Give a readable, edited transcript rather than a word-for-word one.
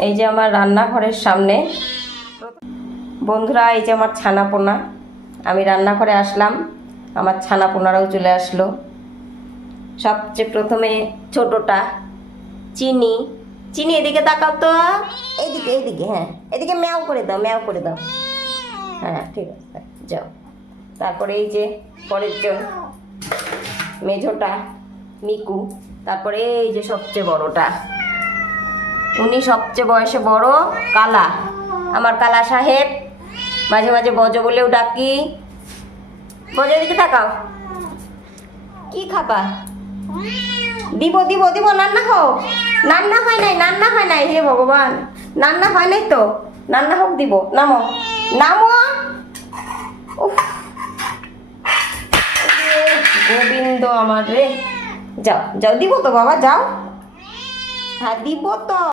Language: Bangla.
এই যে আমার রান্নাঘরের সামনে বন্ধুরা, এই যে আমার ছানাপোনা। আমি রান্নাঘরে আসলাম, আমার ছানাপোনারাও চলে আসলো। সবচেয়ে প্রথমে ছোটটা চিনি। চিনি এদিকে তাকাও তো, এইদিকে এইদিকে, হ্যাঁ এদিকে ম্যাও করে দাও, ম্যাও করে দাও। হ্যাঁ ঠিক আছে, যাও। তারপরে এই যে পরের জন মেঝোটা মিকু। তারপরে এই যে সবচেয়ে বড়টা, উনি সবচেয়ে বয়সে বড়, কালা। আমার কালা সাহেব, মাঝে মাঝে বজ বলেও ডাকি। বজের দিকে তাকাও, কি খাবা? দিব দিব দিব, রান্না হোক। রান্না হয় নাই, রান্না হয় নাই, হে ভগবান, রান্না হয় নাই তো, রান্না হোক, দিব। নামো নামো। উফ, গোবিন্দ আমার রে। যাও যাও, দিব তো বাবা, যাও। হ্যাঁ দিব তো।